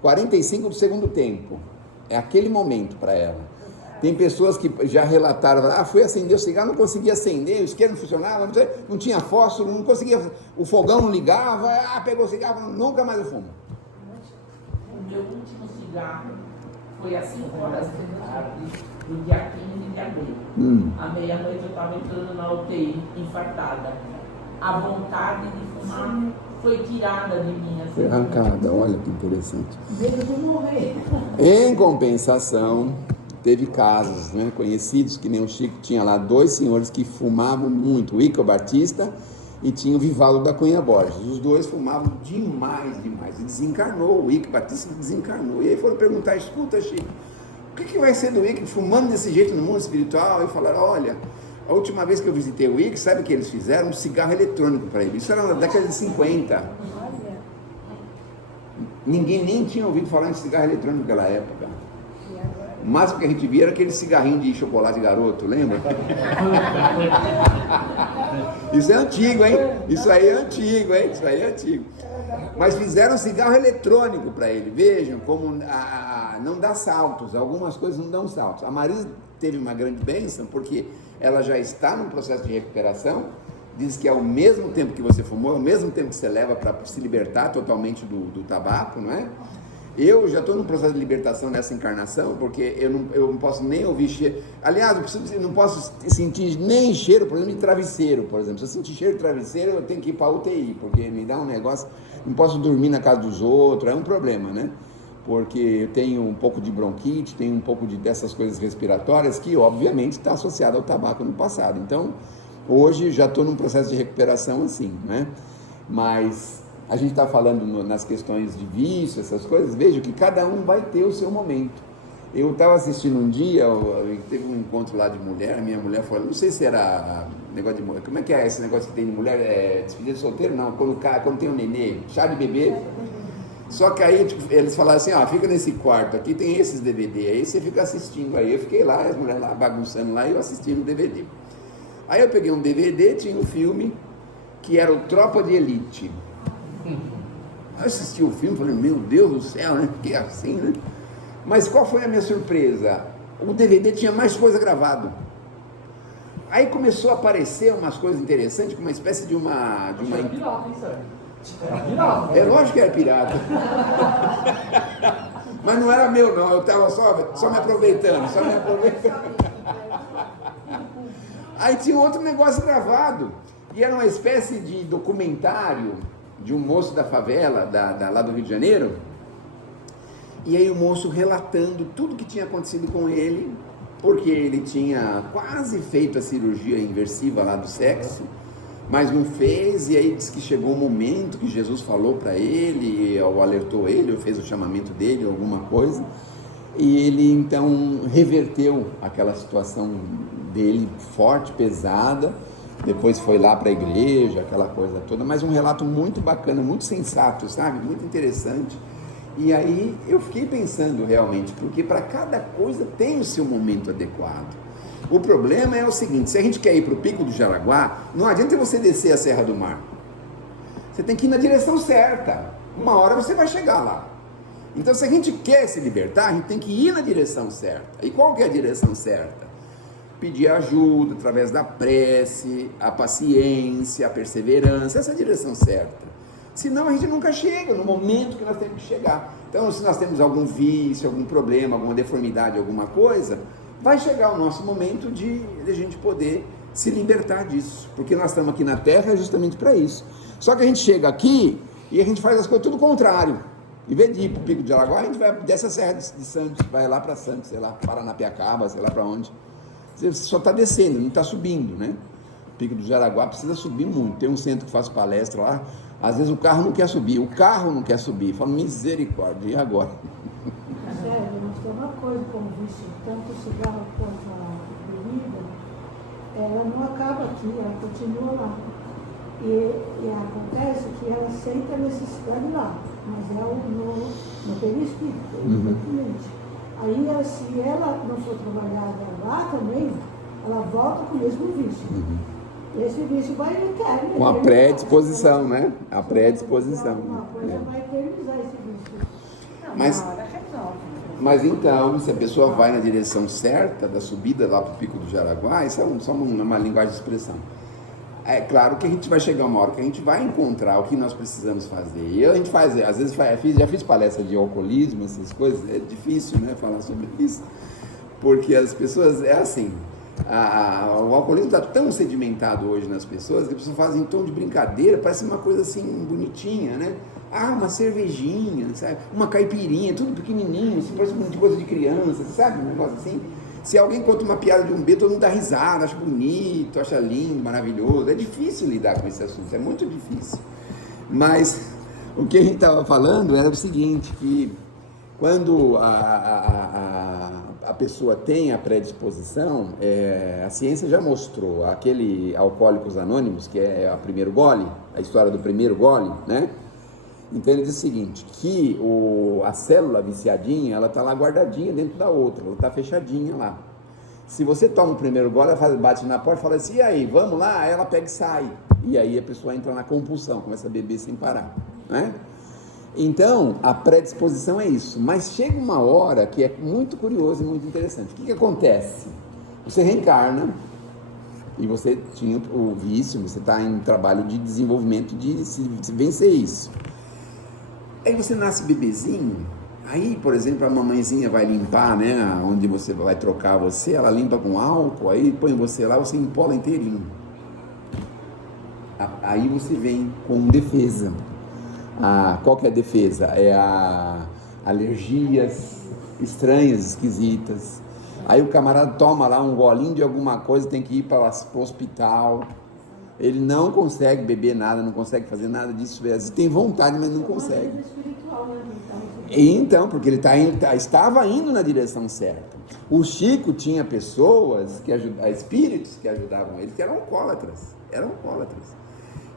45 do segundo tempo. É aquele momento para ela. Tem pessoas que já relataram, fui acender o cigarro, não conseguia acender, o isqueiro não funcionava, não tinha fósforo, não conseguia, o fogão não ligava, pegou o cigarro, nunca mais eu fumo. O meu último cigarro foi às 5 horas da tarde, no dia 15 de abril. À meia-noite eu estava entrando na UTI, infartada. A vontade de fumar foi tirada de mim. Assim. Foi arrancada, olha que interessante. Medo de morrer. Em compensação, teve casos, né, conhecidos, que nem o Chico, tinha lá 2 senhores que fumavam muito, o Ícaro Batista e tinha o Vivaldo da Cunha Borges. Os 2 fumavam demais. E desencarnou, o Ícaro Batista desencarnou. E aí foram perguntar: escuta, Chico, o que vai ser do Ícaro fumando desse jeito no mundo espiritual? E falaram: olha, a última vez que eu visitei o Ícaro, sabe o que eles fizeram? Um cigarro eletrônico para ele. Isso era na década de 50. Ninguém nem tinha ouvido falar em cigarro eletrônico naquela época. O máximo que a gente via era aquele cigarrinho de chocolate garoto, lembra? Isso é antigo, hein? Isso aí é antigo. Mas fizeram um cigarro eletrônico para ele. Vejam como não dá saltos, algumas coisas não dão saltos. A Marisa teve uma grande bênção, porque ela já está num processo de recuperação. Diz que é o mesmo tempo que você fumou, é o mesmo tempo que você leva para se libertar totalmente do tabaco, não é? Eu já estou no processo de libertação nessa encarnação, porque eu não posso nem ouvir cheiro. Aliás, eu não posso sentir nem cheiro, por exemplo, de travesseiro, por exemplo. Se eu sentir cheiro de travesseiro, eu tenho que ir para a UTI, porque me dá um negócio, não posso dormir na casa dos outros, é um problema, né? Porque eu tenho um pouco de bronquite, tenho um pouco dessas coisas respiratórias que, obviamente, está associado ao tabaco no passado. Então, hoje já estou num processo de recuperação assim, né? Mas a gente está falando nas questões de vício, essas coisas, vejo que cada um vai ter o seu momento. Eu estava assistindo um dia, teve um encontro lá de mulher, a minha mulher falou, não sei se era negócio de mulher, como é que é esse negócio que tem de mulher, despedida de solteiro? Não, quando tem um nenê, chá de bebê. Só que aí eles falaram assim, fica nesse quarto aqui, tem esses DVD, aí você fica assistindo aí. Eu fiquei lá, as mulheres lá bagunçando lá e eu assistindo o DVD. Aí eu peguei um DVD, tinha um filme que era o Tropa de Elite. Eu assisti o filme, falei, meu Deus do céu, né? Fiquei assim, né? Mas qual foi a minha surpresa? O DVD tinha mais coisa gravado. Aí começou a aparecer umas coisas interessantes, como uma espécie de uma... Era pirata, hein, Sérgio? É lógico que era pirata. Mas não era meu, não. Eu estava só me aproveitando, Aí tinha outro negócio gravado. E era uma espécie de documentário de um moço da favela, lá do Rio de Janeiro. E aí o moço relatando tudo que tinha acontecido com ele, porque ele tinha quase feito a cirurgia inversiva lá do sexo, mas não fez, e aí diz que chegou um momento que Jesus falou para ele, ou alertou ele, ou fez o chamamento dele, alguma coisa, e ele então reverteu aquela situação dele forte, pesada. Depois foi lá para a igreja, aquela coisa toda, mas um relato muito bacana, muito sensato, sabe? Muito interessante. E aí eu fiquei pensando realmente, porque para cada coisa tem o seu momento adequado. O problema é o seguinte, se a gente quer ir para o Pico do Jaraguá, não adianta você descer a Serra do Mar. Você tem que ir na direção certa. Uma hora você vai chegar lá. Então, se a gente quer se libertar, a gente tem que ir na direção certa. E qual que é a direção certa? Pedir ajuda através da prece, a paciência, a perseverança, essa é a direção certa. Senão a gente nunca chega no momento que nós temos que chegar. Então, se nós temos algum vício, algum problema, alguma deformidade, alguma coisa, vai chegar o nosso momento de a gente poder se libertar disso, porque nós estamos aqui na Terra justamente para isso. Só que a gente chega aqui e a gente faz as coisas tudo contrário. Em vez de ir para o Pico de Jaraguá, a gente vai dessa Serra de Santos, vai lá para Santos, sei lá, Paranapiacaba, sei lá para onde. Você só está descendo, não está subindo, né? O Pico do Jaraguá precisa subir muito. Tem um centro que faz palestra lá, às vezes o carro não quer subir, fala, misericórdia, e agora? Sério, mas tem uma coisa como vício, tanto o cigarro quanto a bebida, ela não acaba aqui, ela continua lá. E acontece que ela sente a necessidade lá, mas no perispírito, evidentemente. Aí, se ela não for trabalhada lá também, ela volta com o mesmo vício. Esse vício vai eternizar. Com a predisposição, né? A predisposição. Uma coisa vai eternizar esse vício. Não, Mas- na hora resolve. Mas então, se a pessoa vai na direção certa da subida lá para o Pico do Jaraguá, isso é só uma linguagem de expressão. É claro que a gente vai chegar uma hora que a gente vai encontrar o que nós precisamos fazer. E a gente faz, às vezes, já fiz palestra de alcoolismo, essas coisas, é difícil, né, falar sobre isso, porque as pessoas, é assim, o alcoolismo está tão sedimentado hoje nas pessoas que as pessoas fazem em tom de brincadeira, parece uma coisa assim, bonitinha, né? Uma cervejinha, sabe? Uma caipirinha, tudo pequenininho, assim, parece uma coisa de criança, sabe? Um negócio assim. Se alguém conta uma piada de um B, todo mundo dá risada, acha bonito, acha lindo, maravilhoso. É difícil lidar com esse assunto, é muito difícil. Mas o que a gente estava falando era o seguinte, que quando a pessoa tem a predisposição, a ciência já mostrou, aquele Alcoólicos Anônimos, que é o primeiro gole, a história do primeiro gole, né? Então ele diz o seguinte, que a célula viciadinha, ela está lá guardadinha dentro da outra, ela está fechadinha lá. Se você toma o primeiro gole, ela bate na porta e fala assim, e aí, vamos lá? Aí ela pega e sai. E aí a pessoa entra na compulsão, começa a beber sem parar, né? Então, a predisposição é isso. Mas chega uma hora que é muito curioso e muito interessante. O que acontece? Você reencarna e você tinha o vício, você está em trabalho de desenvolvimento de se vencer isso. Aí você nasce bebezinho, aí, por exemplo, a mamãezinha vai limpar, né, onde você vai trocar você, ela limpa com álcool, aí põe você lá, você empola inteirinho. Aí você vem com defesa. Qual que é a defesa? É alergias estranhas, esquisitas. Aí o camarada toma lá um golinho de alguma coisa, tem que ir para o hospital. Ele não consegue beber nada, não consegue fazer nada disso. Tem vontade, mas não consegue. Então, porque ele estava indo na direção certa. O Chico tinha pessoas, espíritos que ajudavam ele, que eram alcoólatras.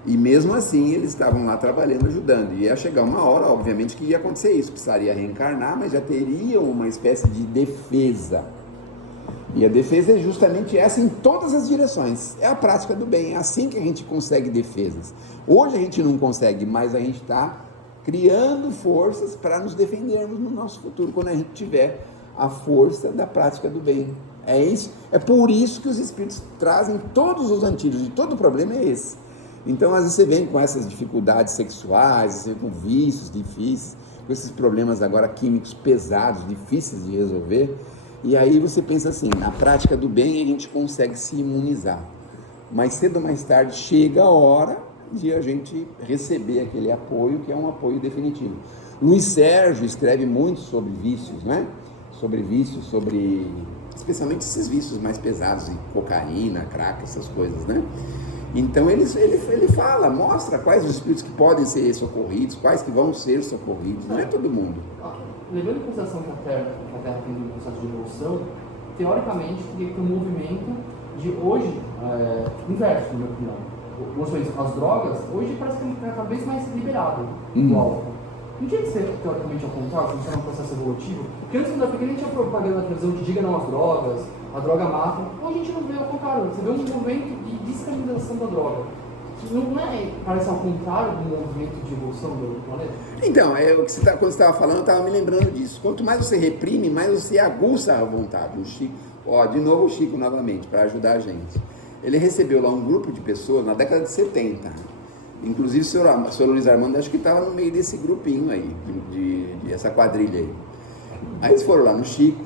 E mesmo assim, eles estavam lá trabalhando, ajudando. E ia chegar uma hora, obviamente, que ia acontecer isso. Precisaria reencarnar, mas já teriam uma espécie de defesa. E a defesa é justamente essa em todas as direções. É a prática do bem. É assim que a gente consegue defesas. Hoje a gente não consegue, mas a gente está criando forças para nos defendermos no nosso futuro, quando a gente tiver a força da prática do bem. É isso. É por isso que os espíritos trazem todos os antídotos. E todo o problema é esse. Então, às vezes você vem com essas dificuldades sexuais, você vem com vícios difíceis, com esses problemas agora químicos pesados, difíceis de resolver. E aí você pensa assim, na prática do bem a gente consegue se imunizar. Mas cedo ou mais tarde chega a hora de a gente receber aquele apoio, que é um apoio definitivo. Luiz Sérgio escreve muito sobre vícios, né? Sobre vícios, especialmente esses vícios mais pesados, cocaína, crack, essas coisas, né? Então ele fala, mostra quais os espíritos que podem ser socorridos, quais que vão ser socorridos, não é todo mundo. Levando em consideração que a Terra tem um processo de evolução, teoricamente teria que ter um movimento de hoje, inverso, na minha opinião. As drogas, hoje parece que é cada vez mais liberado o álcool. Não tinha que ser teoricamente ao contrário, se não é um processo evolutivo? Porque antes da pequena a gente tinha propaganda na televisão que diga não às drogas, a droga mata. Hoje a gente não vê ao contrário, você vê um movimento de descriminalização da droga. Não parece ao contrário do movimento de evolução do planeta? Então, o que quando você estava falando, eu estava me lembrando disso. Quanto mais você reprime, mais você aguça a vontade. O Chico, de novo o Chico novamente, para ajudar a gente. Ele recebeu lá um grupo de pessoas na década de 70. Inclusive o senhor Luiz Armando, acho que estava no meio desse grupinho aí, de essa quadrilha aí. Aí eles foram lá no Chico,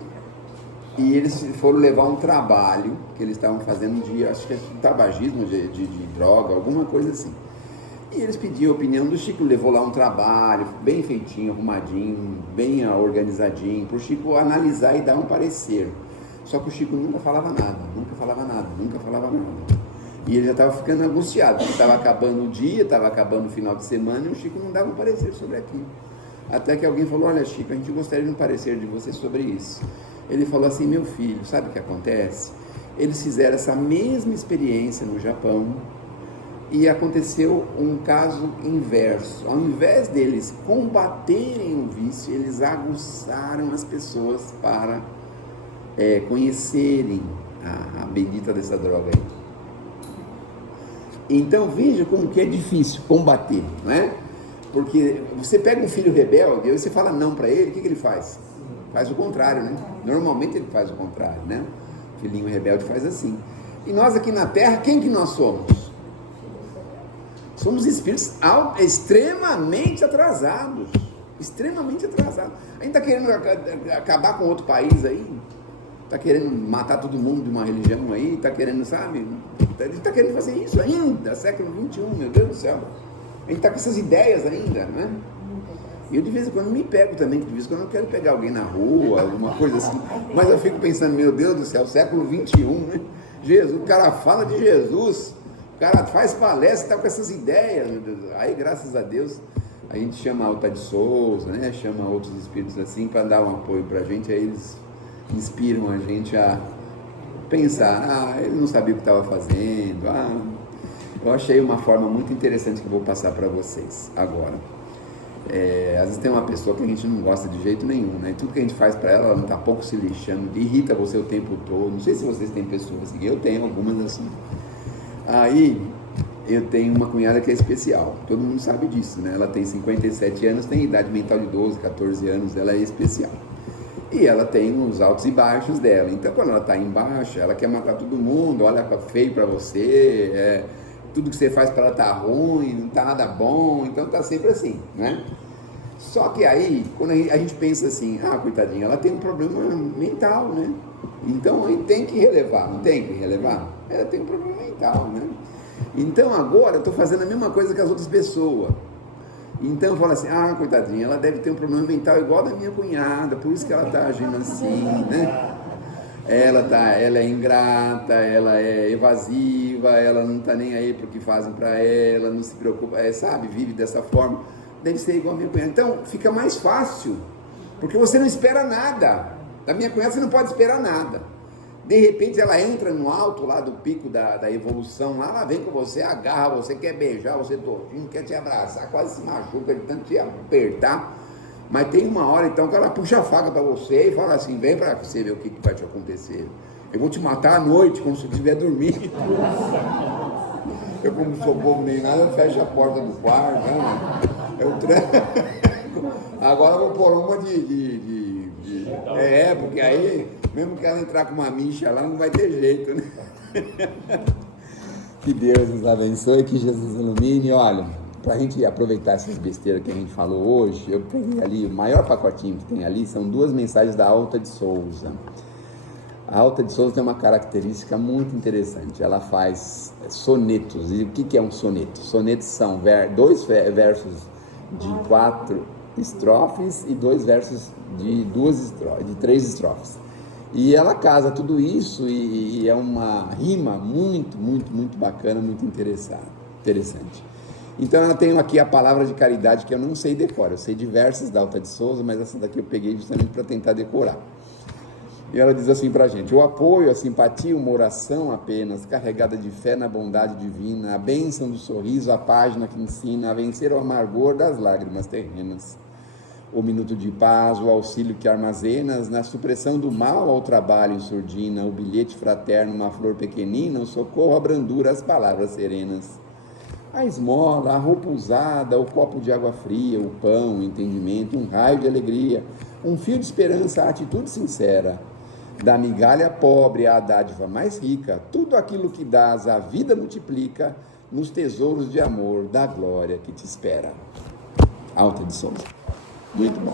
E eles foram levar um trabalho que eles estavam fazendo de, acho que é tabagismo, de droga, alguma coisa assim. E eles pediam a opinião do Chico, levou lá um trabalho bem feitinho, arrumadinho, bem organizadinho, para o Chico analisar e dar um parecer. Só que o Chico nunca falava nada. E ele já estava ficando angustiado, porque estava acabando o dia, estava acabando o final de semana, e o Chico não dava um parecer sobre aquilo. Até que alguém falou, olha Chico, a gente gostaria de um parecer de você sobre isso. Ele falou assim, meu filho, sabe o que acontece? Eles fizeram essa mesma experiência no Japão, e aconteceu um caso inverso. Ao invés deles combaterem o vício, eles aguçaram as pessoas para conhecerem a bendita dessa droga aí. Então veja como que é difícil combater, não é? Porque você pega um filho rebelde e você fala não para ele, o que ele faz? Faz o contrário, né? Normalmente ele faz o contrário, né? O filhinho rebelde faz assim. E nós aqui na Terra, quem que nós somos? Somos espíritos extremamente atrasados. Extremamente atrasados. A gente está querendo acabar com outro país aí. Está querendo matar todo mundo de uma religião aí. Está querendo, sabe? A gente está querendo fazer isso ainda, século XXI, meu Deus do céu. A gente está com essas ideias ainda, né? E eu de vez em quando me pego também, de vez em quando eu quero pegar alguém na rua, alguma coisa assim. Mas eu fico pensando, meu Deus do céu, século XXI, né? Jesus, o cara fala de Jesus. O cara faz palestra, está com essas ideias, meu Deus. Aí, graças a Deus, a gente chama a Alta de Souza, né? Chama outros espíritos assim para dar um apoio para a gente. Aí eles inspiram a gente a pensar, ele não sabia o que estava fazendo. Eu achei uma forma muito interessante que eu vou passar para vocês agora. Às vezes tem uma pessoa que a gente não gosta de jeito nenhum, né? E tudo que a gente faz para ela, ela não está pouco se lixando, irrita você o tempo todo. Não sei se vocês têm pessoas assim, eu tenho algumas assim. Aí, eu tenho uma cunhada que é especial, todo mundo sabe disso, né? Ela tem 57 anos, tem idade mental de 12, 14 anos, ela é especial. E ela tem os altos e baixos dela, então quando ela está embaixo, ela quer matar todo mundo, olha feio para você, tudo que você faz para ela está ruim, não está nada bom, então está sempre assim, né? Só que aí, quando a gente pensa assim, coitadinha, ela tem um problema mental, né? Então a gente tem que relevar, não tem que relevar? Ela tem um problema mental, né? Então agora eu estou fazendo a mesma coisa que as outras pessoas. Então eu falo assim, coitadinha, ela deve ter um problema mental igual da minha cunhada, por isso que ela está agindo assim, né? Ela é ingrata, ela é evasiva, ela não está nem aí para o que fazem para ela, não se preocupa, sabe, vive dessa forma, deve ser igual a minha cunhada. Então fica mais fácil, porque você não espera nada. Da minha cunhada você não pode esperar nada. De repente ela entra no alto lá do pico da evolução, lá ela vem com você, agarra você, quer beijar você todinho, quer te abraçar, quase se machuca de tanto te apertar. Mas tem uma hora então que ela puxa a faca para você e fala assim, vem para você ver o que vai te acontecer. Eu vou te matar à noite, quando você estiver dormindo. Eu, como não sou bobo nem nada, eu fecho a porta do quarto, né? Eu tranco. Agora eu vou pôr uma porque aí, mesmo que ela entrar com uma mincha lá, não vai ter jeito, né? Que Deus nos abençoe, que Jesus ilumine. Olha, para a gente aproveitar essas besteiras que a gente falou hoje, eu peguei ali, o maior pacotinho que tem ali são 2 mensagens da Alta de Souza. A Alta de Souza tem uma característica muito interessante, ela faz sonetos. E o que é um soneto? Sonetos são 2 versos de 4 estrofes e 2 versos de 3 estrofes. E ela casa tudo isso e é uma rima muito, muito, muito bacana, muito interessante. Então ela tem aqui a palavra de caridade que eu não sei decorar, eu sei diversas da Alta de Souza, mas essa daqui eu peguei justamente para tentar decorar. E ela diz assim pra gente: o apoio, a simpatia, uma oração apenas, carregada de fé na bondade divina, a bênção do sorriso, a página que ensina a vencer o amargor das lágrimas terrenas. O minuto de paz, o auxílio que armazenas, na supressão do mal ao trabalho em surdina, o bilhete fraterno, uma flor pequenina, o socorro, a brandura, as palavras serenas. A esmola, a roupa usada, o copo de água fria, o pão, o entendimento, um raio de alegria, um fio de esperança, a atitude sincera. Da migalha pobre à dádiva mais rica, tudo aquilo que dás a vida multiplica nos tesouros de amor da glória que te espera. Alta de Souza. Muito bom.